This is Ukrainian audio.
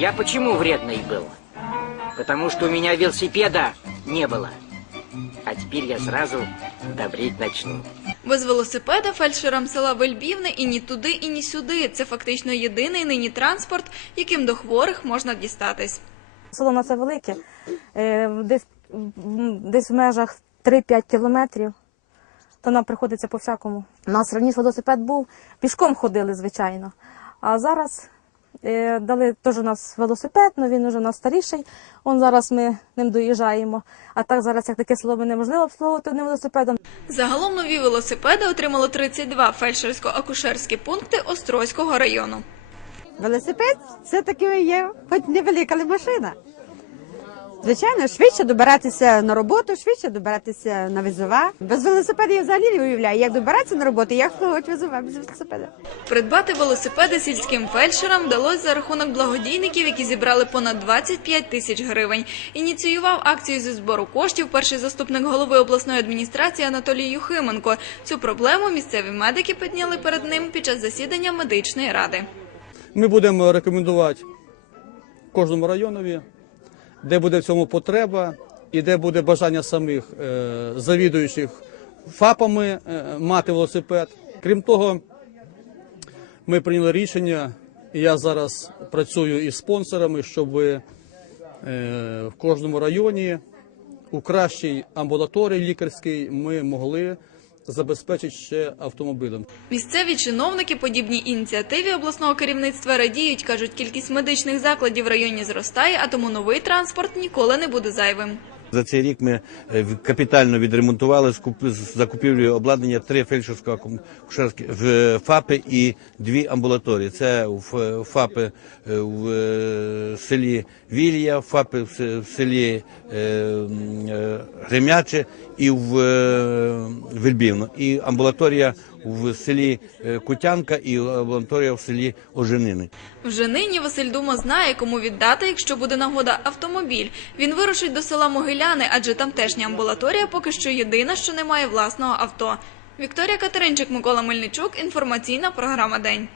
Я почему вредный был? Потому что у меня велосипеда не было. А теперь я сразу добреть начну. Без велосипеда фельдшерам села Вельбівне і ні туди, і ні сюди. Це фактично єдиний нині транспорт, яким до хворих можна дістатись. Село у нас це велике, е, десь, м, десь в межах 3-5 кілометрів, то нам приходиться по всякому. У нас раніше велосипед був, пішком ходили, звичайно. А зараз е, дали теж у нас велосипед, але він вже у нас старіший. Он зараз ми ним доїжджаємо. А так зараз як таке слово неможливо обслуговувати одним велосипедом. Загалом нові велосипеди отримало 32 фельдшерсько-акушерські пункти Острозького району. Велосипед це таки є, хоч невелика, але машина. Звичайно, швидше добиратися на роботу, швидше добиратися на визова. Без велосипеда я взагалі не уявляю, як добиратися на роботу, як хоч визова без велосипеда. Придбати велосипеди сільським фельдшерам вдалося за рахунок благодійників, які зібрали понад 25 тисяч гривень. Ініціював акцію зі збору коштів перший заступник голови обласної адміністрації Анатолій Юхименко. Цю проблему місцеві медики підняли перед ним під час засідання медичної ради. Ми будемо рекомендувати кожному районові, де буде в цьому потреба і де буде бажання самих е, завідуючих ФАПами е, мати велосипед. Крім того, ми прийняли рішення, я зараз працюю із спонсорами, щоб е, в кожному районі у кращій амбулаторії лікарській ми могли забезпечити ще автомобілем. Місцеві чиновники подібній ініціативі обласного керівництва радіють. кажуть, кількість медичних закладів в районі зростає, а тому новий транспорт ніколи не буде зайвим. За цей рік ми е, в- капітально відремонтували скуп- з закупівлею обладнання три фельдшерсько-акушерські в ФАПи і дві амбулаторії. Це в ФАПи е, в е, селі Вілія, ФАПи в се- селі е, е, Гремяче і в е, Вельбівно. І амбулаторія в селі е, Кутянка і амбулаторія в селі Оженини. Вже нині Василь Дума знає, кому віддати, якщо буде нагода автомобіль. Він вирушить до села Могиляни, адже тамтешня амбулаторія поки що єдина, що не має власного авто. Вікторія Катеринчик, Микола Мельничук. Інформаційна програма День.